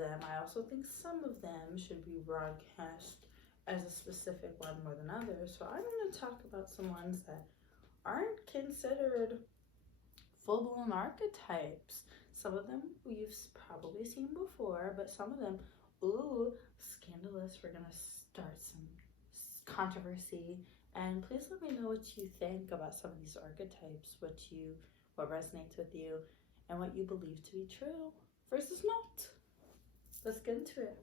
them. I also think some of them should be broadcast as a specific one more than others. So I'm going to talk about some ones that aren't considered full-blown archetypes. Some of them you've probably seen before, but some of them, ooh, scandalous. We're going to start some controversy. And please let me know what you think about some of these archetypes, what resonates with you, and what you believe to be true versus not. Let's get into it.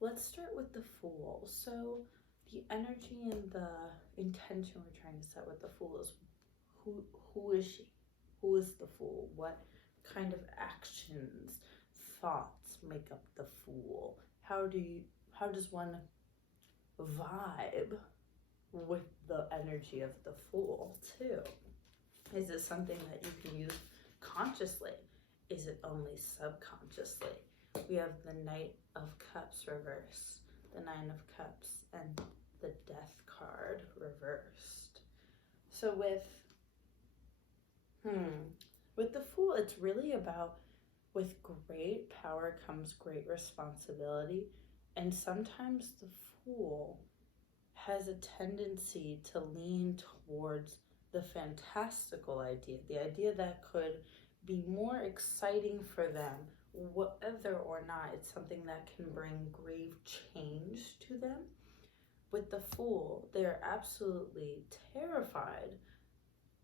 Let's start with the Fool. So the energy and the intention we're trying to set with the Fool is who is she? Who is the Fool? What kind of actions, thoughts make up the Fool? How does one vibe with the energy of the Fool too? Is it something that you can use consciously? Is it only subconsciously? We have the Knight of Cups reversed, the Nine of Cups, and the Death card reversed. So with the Fool, it's really about, with great power comes great responsibility. And sometimes the Fool has a tendency to lean towards the fantastical idea, the idea that could be more exciting for them, whether or not it's something that can bring grave change to them. With the Fool, they're absolutely terrified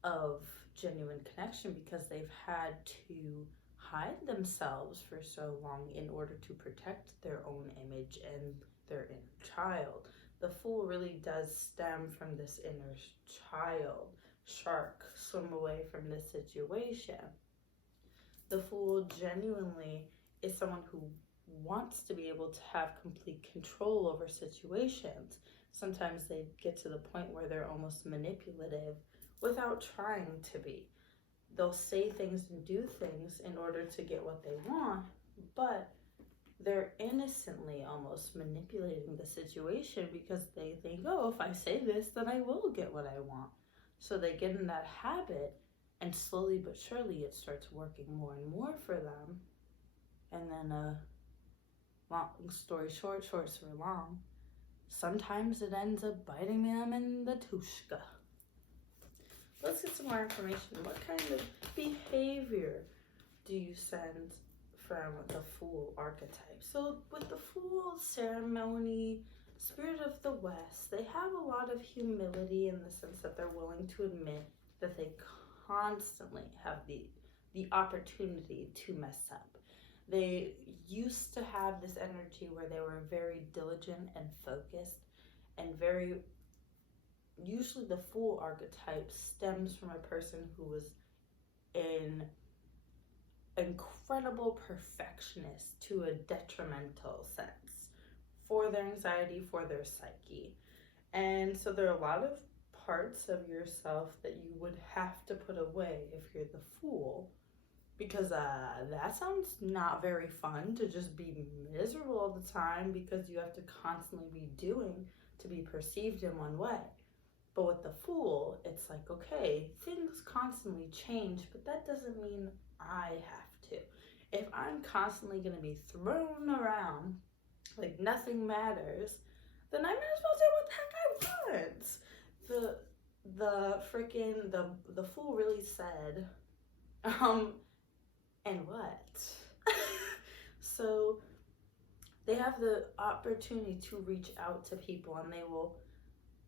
of genuine connection because they've had to hide themselves for so long in order to protect their own image and their inner child. The Fool really does stem from this inner child. Shark, swim away from this situation. The Fool genuinely is someone who wants to be able to have complete control over situations. Sometimes they get to the point where they're almost manipulative without trying to be. They'll say things and do things in order to get what they want, but they're innocently almost manipulating the situation because they think, oh, if I say this, then I will get what I want. So they get in that habit, and slowly but surely it starts working more and more for them. And then, long story short, short story long, sometimes it ends up biting them in the tushka. Let's get some more information. What kind of behavior do you send from the Fool archetype? So with the Fool, ceremony, Spirit of the West, they have a lot of humility in the sense that they're willing to admit that they constantly have the opportunity to mess up. They used to have this energy where they were very diligent and focused and usually the Fool archetype stems from a person who was an incredible perfectionist to a detrimental sense for their anxiety, for their psyche. And so there are a lot of parts of yourself that you would have to put away if you're the Fool, because that sounds not very fun to just be miserable all the time because you have to constantly be doing to be perceived in one way. But with the Fool, it's like, okay, things constantly change, but that doesn't mean I have to. If I'm constantly going to be thrown around like nothing matters, then I might as well do what the heck I want. The Fool really said, and what? So they have the opportunity to reach out to people, and they will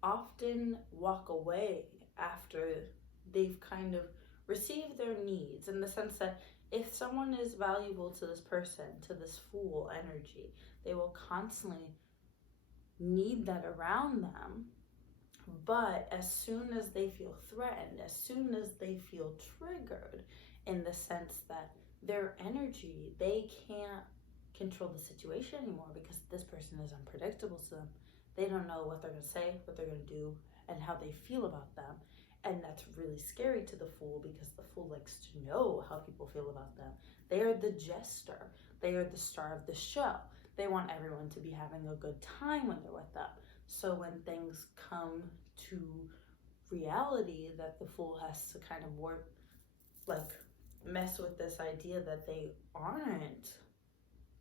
often walk away after they've kind of received their needs, in the sense that if someone is valuable to this person, to this Fool energy, they will constantly need that around them. But as soon as they feel threatened, as soon as they feel triggered, in the sense that their energy, they can't control the situation anymore because this person is unpredictable to them. They don't know what they're going to say, what they're going to do, and how they feel about them. And that's really scary to the Fool because the Fool likes to know how people feel about them. They are the jester. They are the star of the show. They want everyone to be having a good time when they're with them. So when things come to reality that the Fool has to kind of mess with this idea that they aren't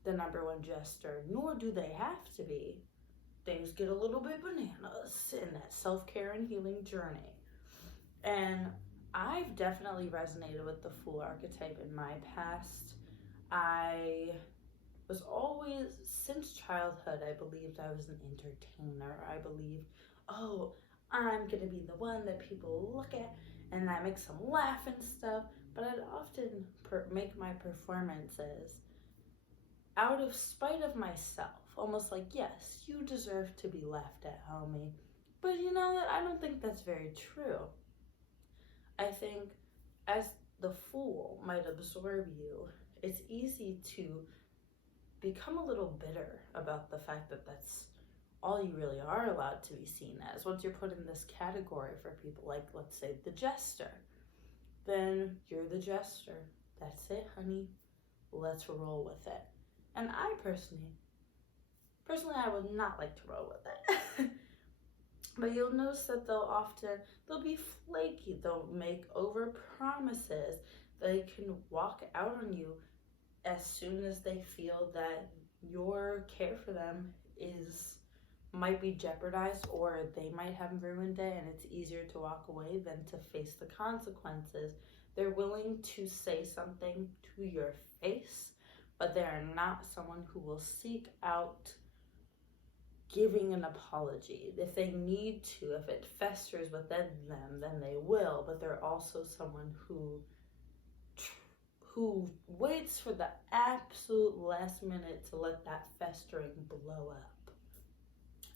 the number one jester, nor do they have to be. Things get a little bit bananas in that self-care and healing journey. And I've definitely resonated with the Fool archetype in my past. I was always, since childhood, I believed I was an entertainer. I believed, oh, I'm going to be the one that people look at and I make them laugh and stuff. But I'd often make my performances out of spite of myself. Almost like, yes, you deserve to be laughed at, homie. But you know what? I don't think that's very true. I think as the Fool might absorb you, it's easy to become a little bitter about the fact that that's all you really are allowed to be seen as. Once you're put in this category for people like, let's say, the jester, then you're the jester. That's it, honey. Let's roll with it. And I personally, I would not like to roll with it. But you'll notice that they'll be flaky. They'll make over promises. They can walk out on you as soon as they feel that your care for them might be jeopardized, or they might have ruined it, and it's easier to walk away than to face the consequences. They're willing to say something to your face, but they're not someone who will seek out giving an apology. If they need to, if it festers within them, then they will, but they're also someone who waits for the absolute last minute to let that festering blow up.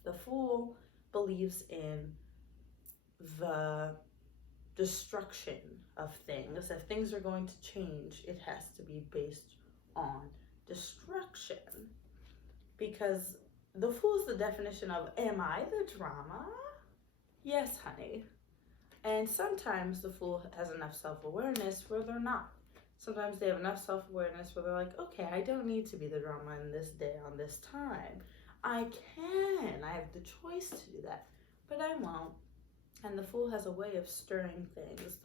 The Fool believes in the destruction of things. If things are going to change, it has to be based on destruction. Because the Fool is the definition of, am I the drama? Yes, honey. And sometimes the Fool has enough self-awareness where they're not. Sometimes they have enough self-awareness where they're like, okay, I don't need to be the drama in this day on this time. I have the choice to do that, but I won't. And the Fool has a way of stirring things,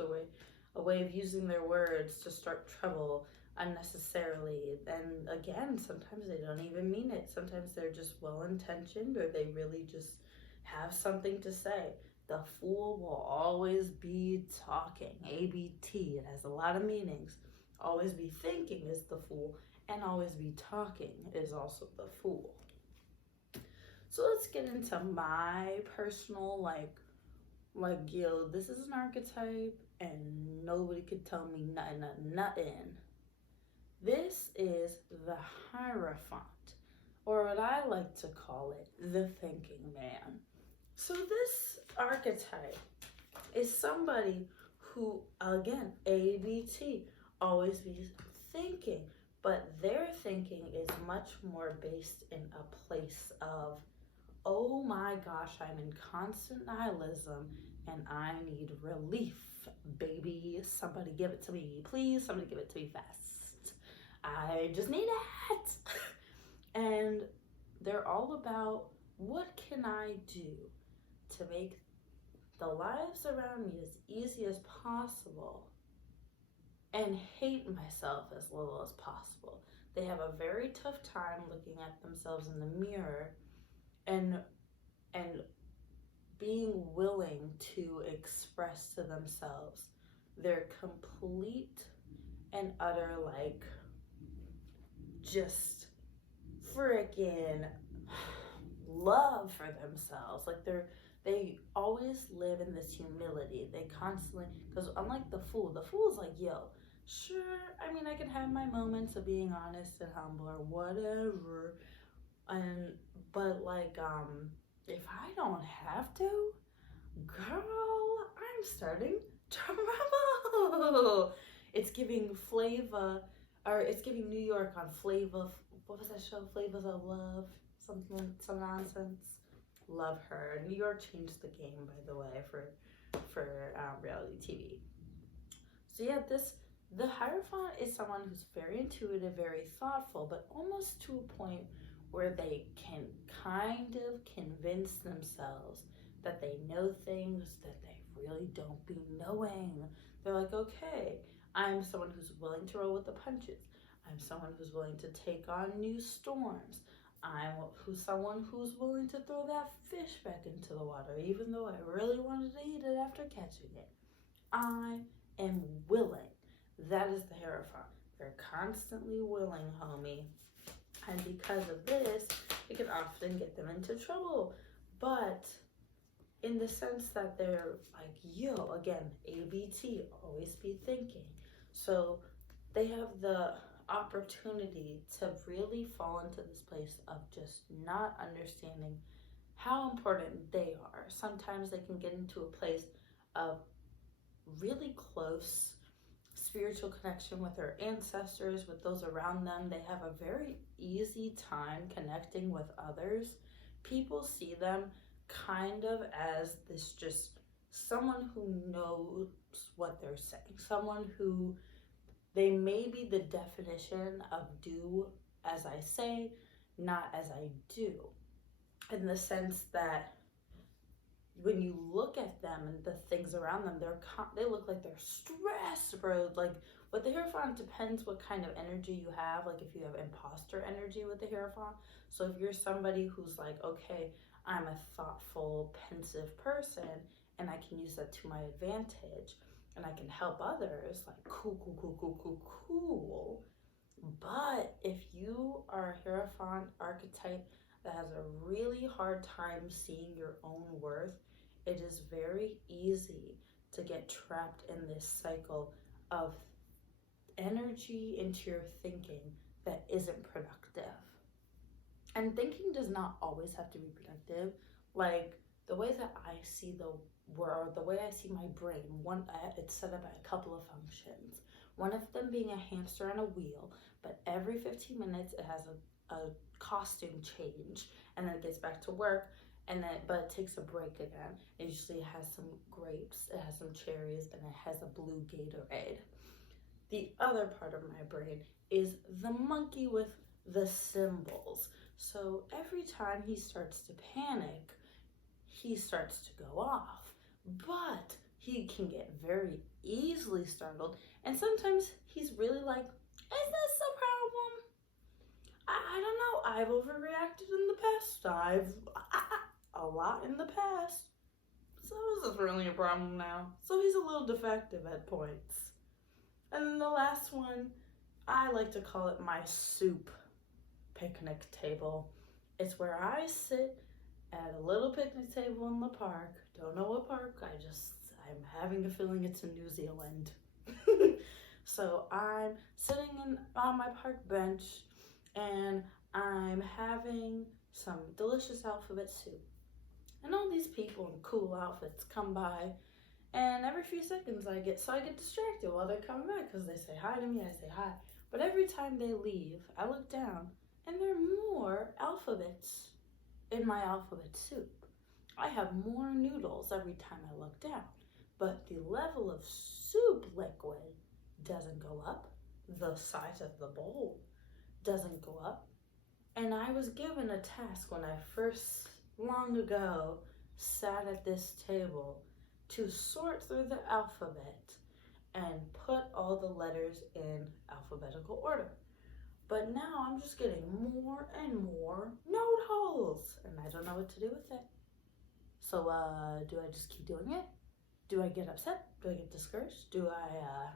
a way of using their words to start trouble unnecessarily. And again, sometimes they don't even mean it. Sometimes they're just well-intentioned, or they really just have something to say. The Fool will always be talking. ABT, it has a lot of meanings. Always be thinking is the Fool, and always be talking is also the Fool. So let's get into my personal, yo, this is an archetype, and nobody could tell me nothing. This is the Hierophant, or what I like to call it, the thinking man. So this archetype is somebody who, again, ABT, always be thinking, but their thinking is much more based in a place of, oh my gosh, I'm in constant nihilism and I need relief, baby. Somebody give it to me, please. Somebody give it to me fast. I just need it. And they're all about, what can I do to make the lives around me as easy as possible and hate myself as little as possible. They have a very tough time looking at themselves in the mirror and being willing to express to themselves their complete and utter, just freaking love for themselves. They always live in this humility. They constantly, because unlike the Fool is like, yo, sure, I mean, I can have my moments of being honest and humble or whatever, but if I don't have to, girl, I'm starting trouble. It's giving Flava, or it's giving New York on Flava. What was that show? Flavors of Love, some nonsense. Love her. New York changed the game, by the way, for reality TV. So yeah, the Hierophant is someone who's very intuitive, very thoughtful, but almost to a point where they can kind of convince themselves that they know things that they really don't be knowing. They're like, okay, I'm someone who's willing to roll with the punches. I'm someone who's willing to take on new storms. I'm someone who's willing to throw that fish back into the water, even though I really wanted to eat it after catching it. I am willing. That is the Hierophant. They're constantly willing, homie. And because of this, it can often get them into trouble. But in the sense that they're like, yo, again, ABT, always be thinking. So they have the opportunity to really fall into this place of just not understanding how important they are. Sometimes they can get into a place of really close spiritual connection with their ancestors, with those around them. They have a very easy time connecting with others. People see them kind of as this just someone who knows what they're saying, someone who they may be the definition of do as I say, not as I do, in the sense that when you look at them and the things around them, they look like they're stressed, bro. Like with the Hierophant, depends what kind of energy you have. Like if you have imposter energy with the Hierophant. So if you're somebody who's like, okay, I'm a thoughtful, pensive person, and I can use that to my advantage, and I can help others, like cool. But if you are a Hierophant archetype that has a really hard time seeing your own worth, it is very easy to get trapped in this cycle of energy into your thinking that isn't productive. And thinking does not always have to be productive. Like the way that I see the world, the way I see my brain, it's set up at a couple of functions. One of them being a hamster on a wheel, but every 15 minutes it has a costume change, and then it gets back to work, but it takes a break again. It usually has some grapes, it has some cherries, and it has a blue Gatorade. The other part of my brain is the monkey with the symbols. So every time he starts to panic, he starts to go off, but he can get very easily startled, and sometimes he's really like, is this a problem? I don't know, I've overreacted in the past, a lot in the past, so is this really a problem now? So he's a little defective at points. And then the last one, I like to call it my soup picnic table. It's where I sit at a little picnic table in the park. Don't know what park, I'm having a feeling it's in New Zealand. So I'm sitting on my park bench and I'm having some delicious alphabet soup. And all these people in cool outfits come by, and every few seconds I get distracted while they're coming back because they say hi to me, I say hi. But every time they leave, I look down and there are more alphabets in my alphabet soup. I have more noodles every time I look down, but the level of soup liquid doesn't go up. The size of the bowl doesn't go up. And I was given a task when I first, long ago, sat at this table to sort through the alphabet and put all the letters in alphabetical order. But now I'm just getting more and more note holes, and I don't know what to do with it. So do I just keep doing it? Do I get upset? Do I get discouraged? Do I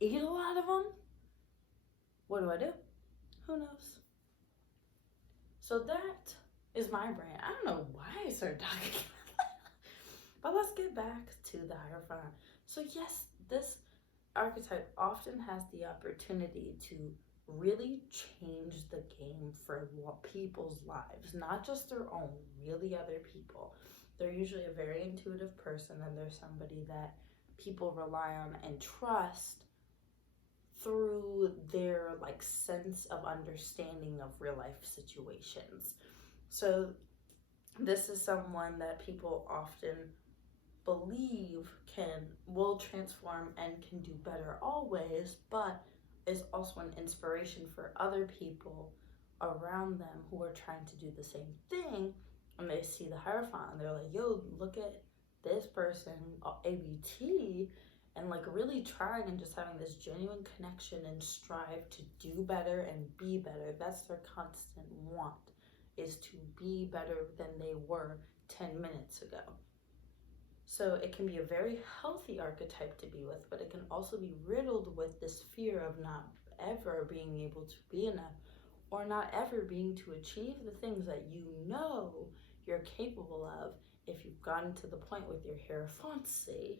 eat a lot of them? What do? Who knows? So that is my brain. I don't know why I started talking about that. But let's get back to the Hierophant. So yes, this archetype often has the opportunity to really change the game for people's lives, not just their own, really other people. They're usually a very intuitive person, and they're somebody that people rely on and trust through their sense of understanding of real life situations. So this is someone that people often believe will transform and can do better always, but is also an inspiration for other people around them who are trying to do the same thing, and they see the Hierophant and they're like, yo, look at this person, ABT, and like really trying and just having this genuine connection and strive to do better and be better. That's their constant want, is to be better than they were 10 minutes ago. So it can be a very healthy archetype to be with, but it can also be riddled with this fear of not ever being able to be enough, or not ever being to achieve the things that you know you're capable of if you've gotten to the point with your Hierophancy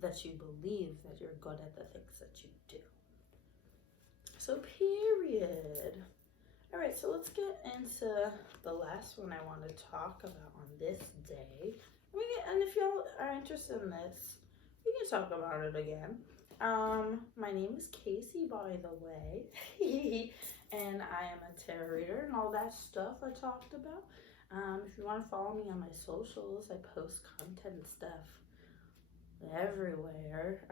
that you believe that you're good at the things that you do. So period. All right, so let's get into the last one I want to talk about on this day. And if y'all are interested in this, we can talk about it again. My name is Casey, by the way, and I am a tarot reader and all that stuff I talked about. If you want to follow me on my socials, I post content and stuff everywhere.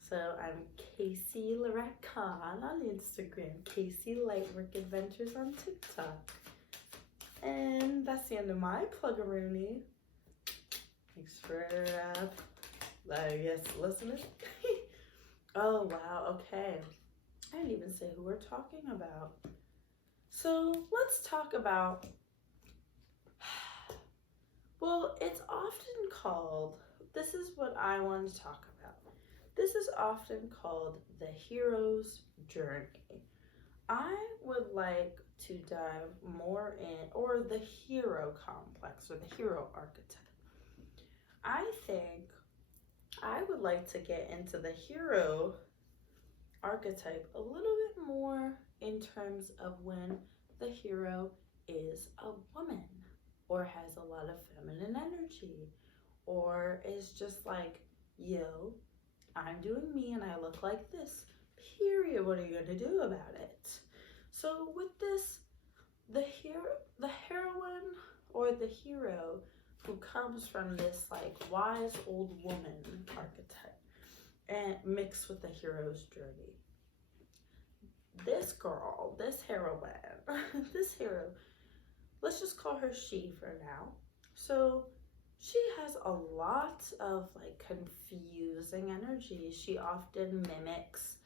So I'm Casey Laurette Khan on Instagram, Casey Lightwork Adventures on TikTok. And that's the end of my plug-a-rooney. Thanks for, listening. Oh, wow, okay. I didn't even say who we're talking about. So let's talk about, well, it's often called, this is what I want to talk about. This is often called the hero's journey. I would like to dive more in, or the hero complex, or the hero archetype. I think I would like to get into the hero archetype a little bit more in terms of when the hero is a woman, or has a lot of feminine energy, or is just like, yo, I'm doing me and I look like this, period. What are you gonna do about it? So with this, the heroine or the hero who comes from this like wise old woman archetype and mixed with the hero's journey. This girl, this heroine, this hero, let's just call her she for now. So she has a lot of like confusing energy. She often mimics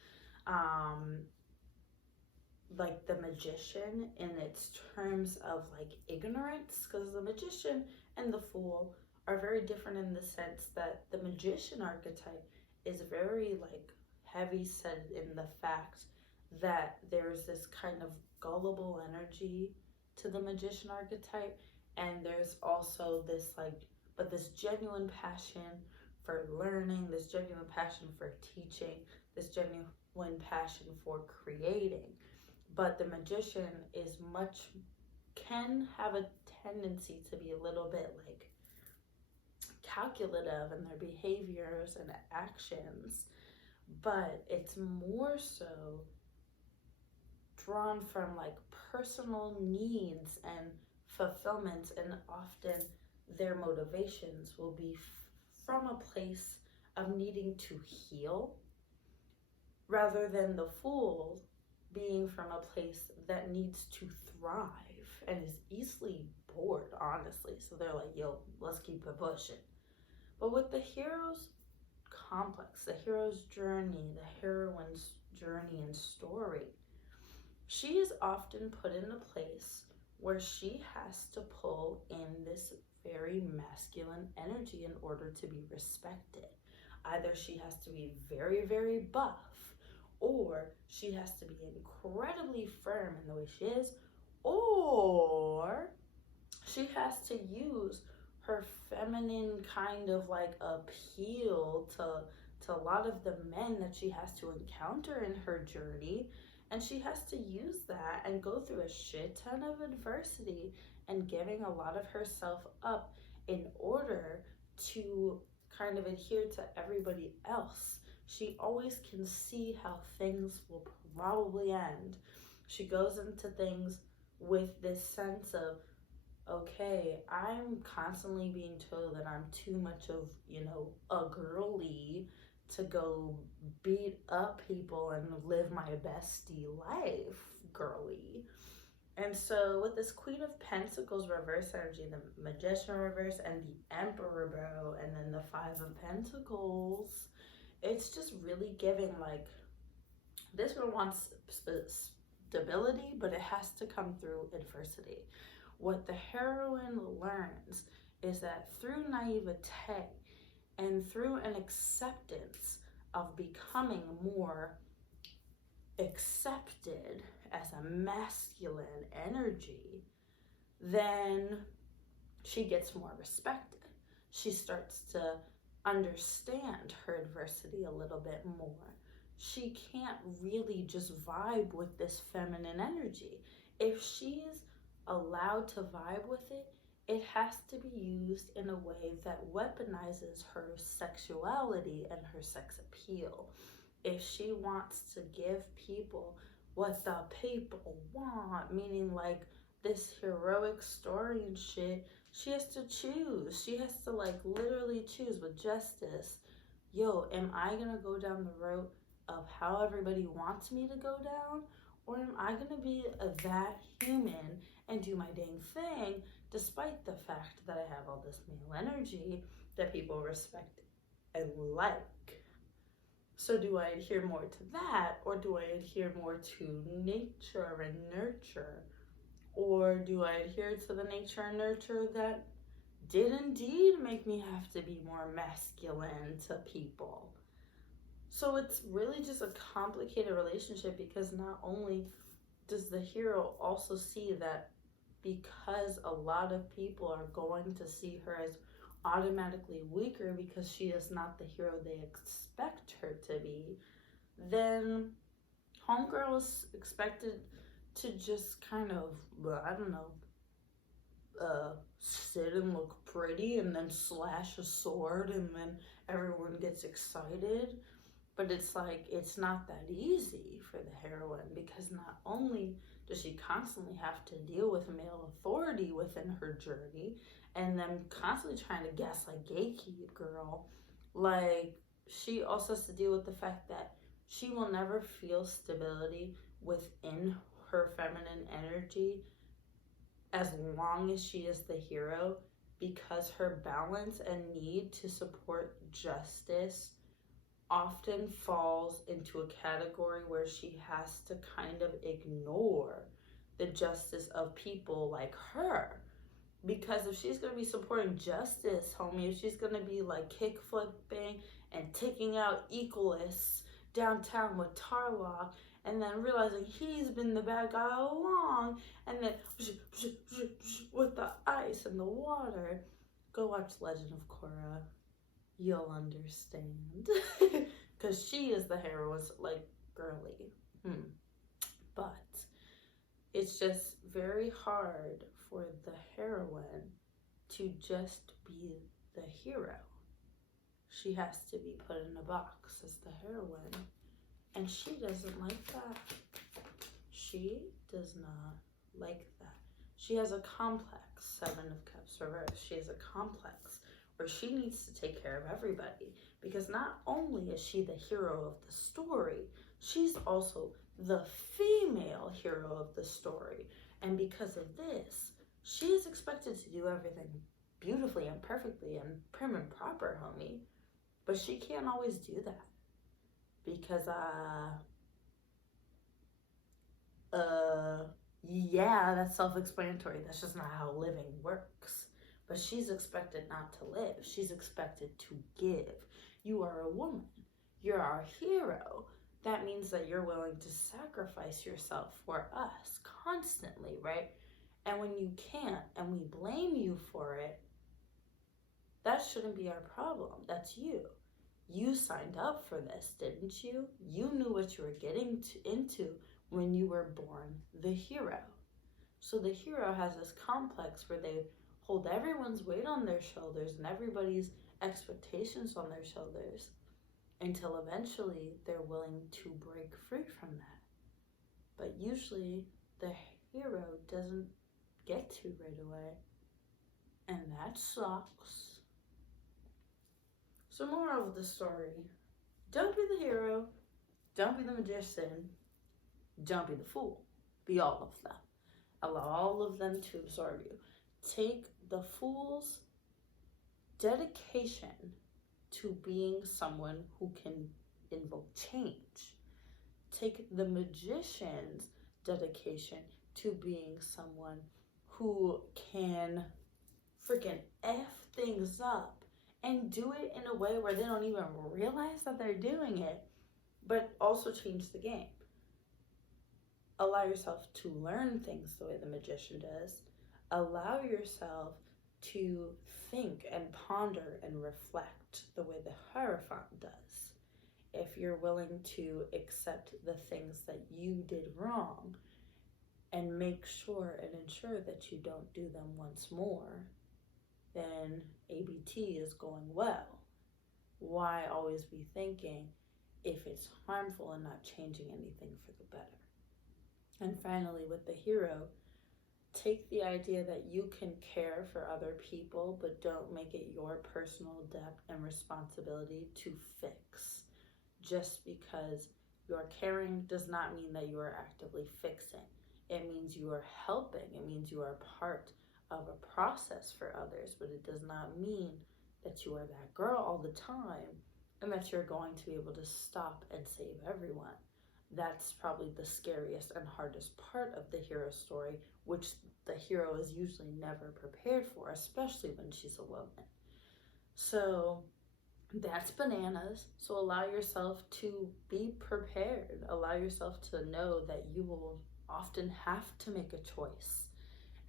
like the magician in its terms of like ignorance, because the magician and the fool are very different in the sense that the magician archetype is very like heavy set in the fact that there's this kind of gullible energy to the magician archetype, and there's also this like, but this genuine passion for learning, this genuine passion for teaching, this genuine passion for creating. But the magician is can have a tendency to be a little bit like calculative in their behaviors and actions, but it's more so drawn from like personal needs and fulfillments, and often their motivations will be from a place of needing to heal, rather than the fool being from a place that needs to thrive and is easily bored, honestly. So they're like, yo, let's keep it pushing. But with the hero's complex, the hero's journey, the heroine's journey and story, she is often put in a place where she has to pull in this very masculine energy in order to be respected. Either she has to be very, very buff, or she has to be incredibly firm in the way she is, or she has to use her feminine kind of like appeal to a lot of the men that she has to encounter in her journey, and she has to use that and go through a shit ton of adversity and giving a lot of herself up in order to kind of adhere to everybody else. She always can see how things will probably end. She goes into things with this sense of, okay, I'm constantly being told that I'm too much of, a girly to go beat up people and live my bestie life, girly. And so with this Queen of Pentacles reverse energy, the Magician reverse, and the Emperor bow, and then the Five of Pentacles, it's just really giving like, this girl wants stability, but it has to come through adversity. What the heroine learns is that through naivete and through an acceptance of becoming more accepted as a masculine energy, then she gets more respected. She starts to understand her adversity a little bit more. She can't really just vibe with this feminine energy. If she's allowed to vibe with it, it has to be used in a way that weaponizes her sexuality and her sex appeal. If she wants to give people what the people want, meaning like this heroic story and shit, she has to choose. She has to like literally choose with justice. Yo, am I gonna go down the road of how everybody wants me to go down? Or am I gonna be that human and do my dang thing despite the fact that I have all this male energy that people respect and like? So do I adhere more to that, or do I adhere more to nature and nurture? Or do I adhere to the nature and nurture that did indeed make me have to be more masculine to people? So it's really just a complicated relationship, because not only does the hero also see that because a lot of people are going to see her as automatically weaker because she is not the hero they expect her to be, then homegirl is expected to just kind of, I don't know, sit and look pretty and then slash a sword and then everyone gets excited. But it's like, it's not that easy for the heroine, because not only does she constantly have to deal with male authority within her journey and then constantly trying to gaslight gatekeep girl, like she also has to deal with the fact that she will never feel stability within her feminine energy as long as she is the hero, because her balance and need to support justice often falls into a category where she has to kind of ignore the justice of people like her. Because if she's going to be supporting justice, homie, if she's going to be like kick flipping and taking out equalists downtown with Tarlock, and then realizing he's been the bad guy all along, and then with the ice and the water, go watch Legend of Korra. You'll understand. Because she is the heroine, like, girly. But it's just very hard for the heroine to just be the hero. She has to be put in a box as the heroine. And she doesn't like that. She does not like that. She has a complex, 7 of Cups reversed. She has a complex where she needs to take care of everybody, because not only is she the hero of the story, she's also the female hero of the story. And because of this, she is expected to do everything beautifully and perfectly and prim and proper, homie. But she can't always do that, because yeah, that's self-explanatory. That's just not how living works. But she's expected not to live. She's expected to give. You are a woman. You're our hero. That means that you're willing to sacrifice yourself for us constantly, right? And when you can't and we blame you for it, that shouldn't be our problem. That's you. You signed up for this, didn't you? You knew what you were getting into when you were born the hero. So the hero has this complex where they hold everyone's weight on their shoulders and everybody's expectations on their shoulders until eventually they're willing to break free from that. But usually the hero doesn't get to right away, and that sucks. So moral of the story, don't be the hero, don't be the magician, don't be the fool. Be all of them. Allow all of them to absorb you. Take the fool's dedication to being someone who can invoke change. Take the magician's dedication to being someone who can freaking F things up and do it in a way where they don't even realize that they're doing it, but also change the game. Allow yourself to learn things the way the magician does. Allow yourself to think and ponder and reflect the way the Hierophant does. If you're willing to accept the things that you did wrong and make sure and ensure that you don't do them once more, then ABT is going well. Why always be thinking if it's harmful and not changing anything for the better? And finally, with the hero, take the idea that you can care for other people, but don't make it your personal debt and responsibility to fix. Just because you're caring does not mean that you are actively fixing. It means you are helping. It means you are part of a process for others, but it does not mean that you are that girl all the time and that you're going to be able to stop and save everyone. That's probably the scariest and hardest part of the hero story, which the hero is usually never prepared for, especially when she's a woman. So that's bananas. So allow yourself to be prepared. Allow yourself to know that you will often have to make a choice,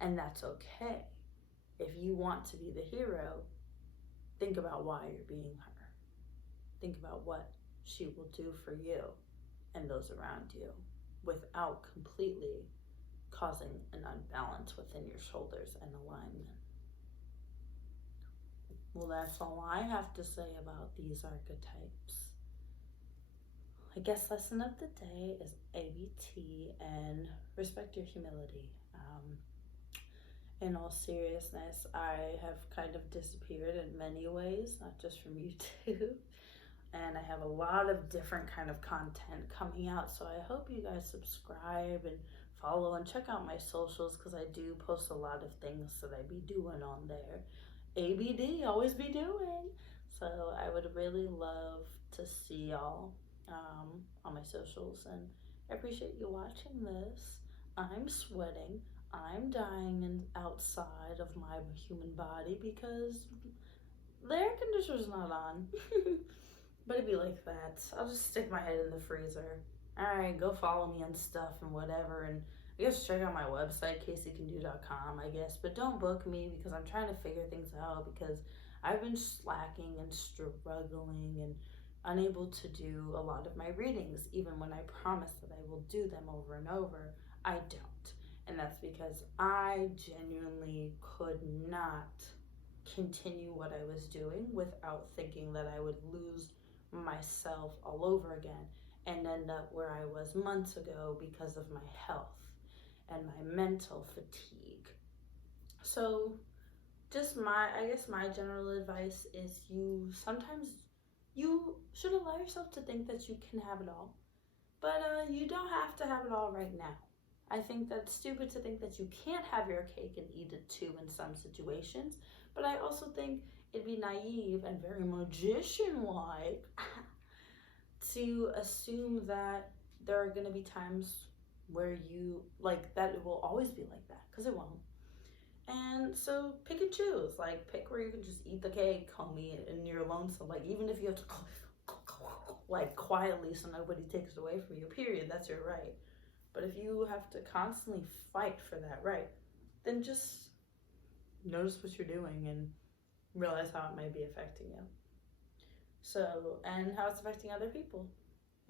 and that's okay. If you want to be the hero, think about why you're being her. Think about what she will do for you and those around you without completely causing an unbalance within your shoulders and alignment. Well, that's all I have to say about these archetypes. I guess lesson of the day is ABT and respect your humility. In all seriousness, I have kind of disappeared in many ways, not just from YouTube. And I have a lot of different kind of content coming out. So I hope you guys subscribe and follow and check out my socials, because I do post a lot of things that I be doing on there. ABD, always be doing. So I would really love to see y'all on my socials, and I appreciate you watching this. I'm sweating. I'm dying outside of my human body because the air conditioner's not on. But it'd be like that. I'll just stick my head in the freezer. Alright, go follow me on stuff and whatever, and I guess check out my website, caseylaurettekhan, I guess. But don't book me because I'm trying to figure things out, because I've been slacking and struggling and unable to do a lot of my readings. Even when I promise that I will do them over and over, I don't. And that's because I genuinely could not continue what I was doing without thinking that I would lose myself all over again and end up where I was months ago because of my health and my mental fatigue. So just I guess my general advice is you should allow yourself to think that you can have it all, but you don't have to have it all right now. I think that's stupid to think that you can't have your cake and eat it too in some situations, but I also think it'd be naive and very magician-like to assume that there are going to be times where that it will always be like that, because it won't. And so pick and choose. Pick where you can just eat the cake, homie, and you're lonesome. Even if you have to quietly so nobody takes it away from you, period, that's your right. But if you have to constantly fight for that right, then just notice what you're doing and realize how it may be affecting you. So, and how it's affecting other people.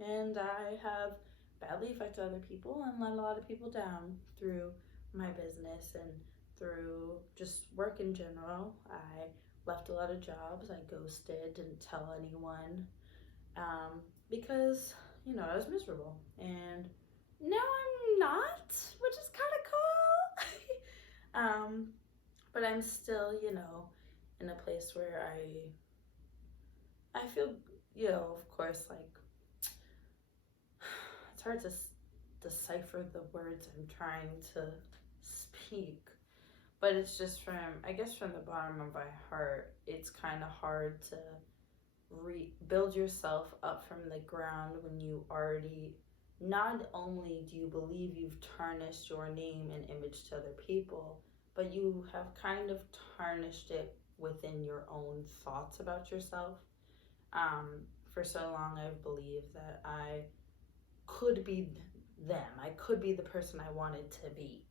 And I have badly affected other people and let a lot of people down through my business and through just work in general. I left a lot of jobs. I ghosted, didn't tell anyone, because, I was miserable. And now I'm not, which is kind of cool. But I'm still, in a place where I feel, of course, it's hard to decipher the words I'm trying to speak, but it's just from the bottom of my heart, it's kind of hard to build yourself up from the ground when you already, not only do you believe you've tarnished your name and image to other people, but you have kind of tarnished it within your own thoughts about yourself. For so long, I've believed that I could be them. I could be the person I wanted to be.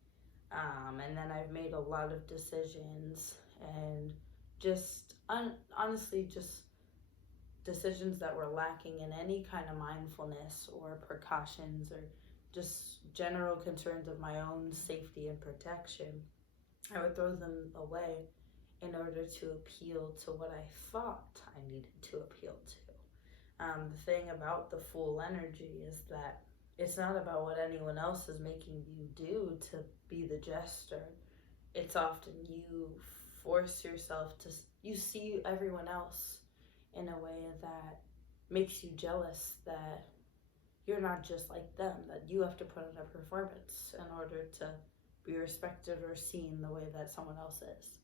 And then I've made a lot of decisions and just honestly just decisions that were lacking in any kind of mindfulness or precautions or just general concerns of my own safety and protection. I would throw them away in order to appeal to what I thought I needed to appeal to. The thing about the Fool energy is that it's not about what anyone else is making you do to be the jester. It's often you force yourself to, you see everyone else in a way that makes you jealous that you're not just like them, that you have to put on a performance in order to be respected or seen the way that someone else is.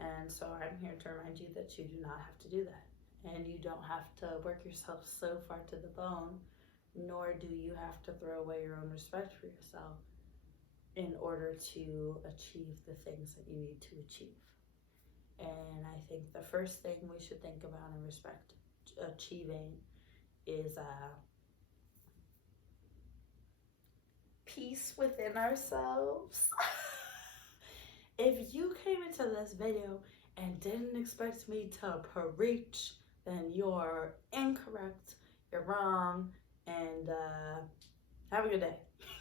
And so I'm here to remind you that you do not have to do that. And you don't have to work yourself so far to the bone, nor do you have to throw away your own respect for yourself in order to achieve the things that you need to achieve. And I think the first thing we should think about in respect achieving is peace within ourselves. If you came into this video and didn't expect me to preach, then you're incorrect, you're wrong, and have a good day.